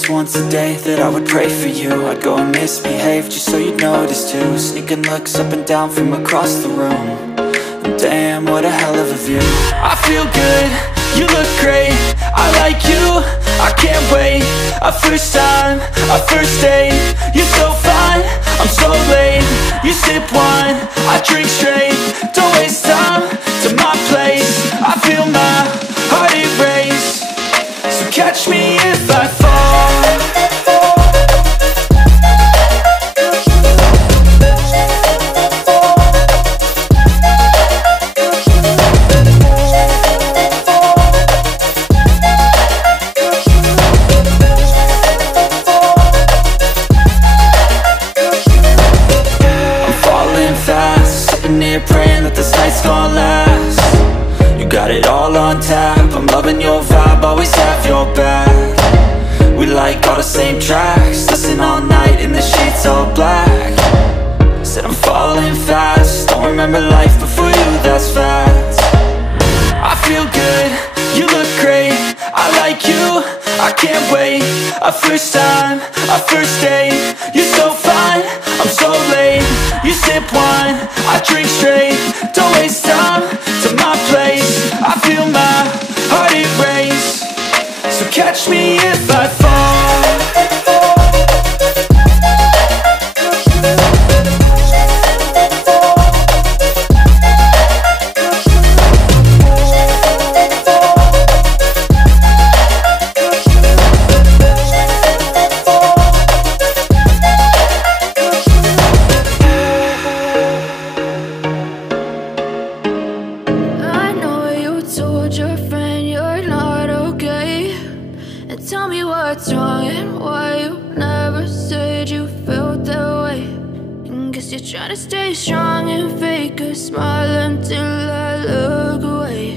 was once a day that I would pray for you. I'd go and misbehave just so you'd notice too. Sneaking looks up and down from across the room. And damn, what a hell of a view. I feel good, you look great, I like you, I can't wait. A first time, a first date, you're so fine, I'm so late. You sip wine, I drink straight. Don't waste time to my place. I feel my heart erase. So catch me if I fall. Praying that this night's gonna last. You got it all on tap, I'm loving your vibe, always have your back. We like all the same tracks, listen all night in the sheets all black. Said I'm falling fast, don't remember life before you, that's fact. I feel good, you look great, I like you, I can't wait. A first time, a first date, you're so fine, I'm so late. You sip wine, I drink straight. Don't waste time to my place. I feel my heart erase. So catch me if I fall. What's wrong and why you never said you felt that way? And guess you're trying to stay strong and fake a smile until I look away.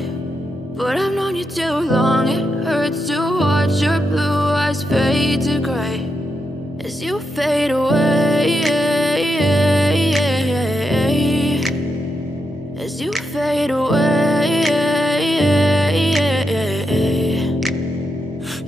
But I've known you too long, it hurts to watch your blue eyes fade to gray as you fade away, as you fade away.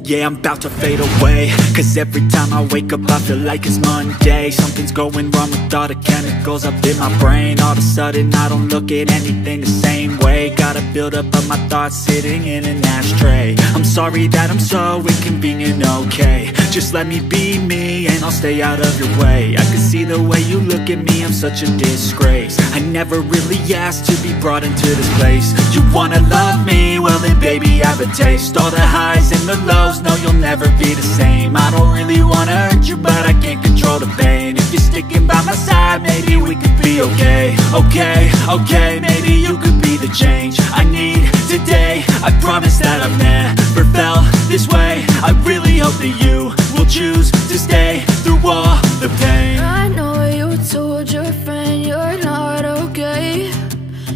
Yeah, I'm about to fade away, cause every time I wake up I feel like it's Monday. Something's going wrong with all the chemicals up in my brain. All of a sudden I don't look at anything the same way. Got a buildup of my thoughts sitting in an ashtray. I'm sorry that I'm so inconvenient, okay. Just let me be me and I'll stay out of your way. I can see the way you look at me, I'm such a disgrace. I never really asked to be brought into this place. You wanna love me? Well then baby I have a taste. All the highs and the lows, no, you'll never be the same. I don't really wanna hurt you, but I can't control the pain. If you're sticking by my side, maybe we could be okay. Okay, maybe you could be the change I need today. I promise that I've never felt this way. I really hope that you will choose to stay through all the pain. I know you told your friend you're not okay,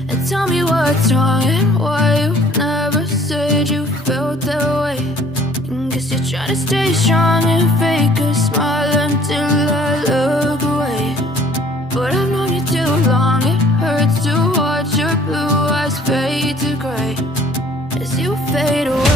and tell me what's wrong and why you never said you felt that way. Guess you're trying to stay strong and fake a smile until I look away. But I've known you too long, it hurts to watch your blue eyes fade to gray as you fade away.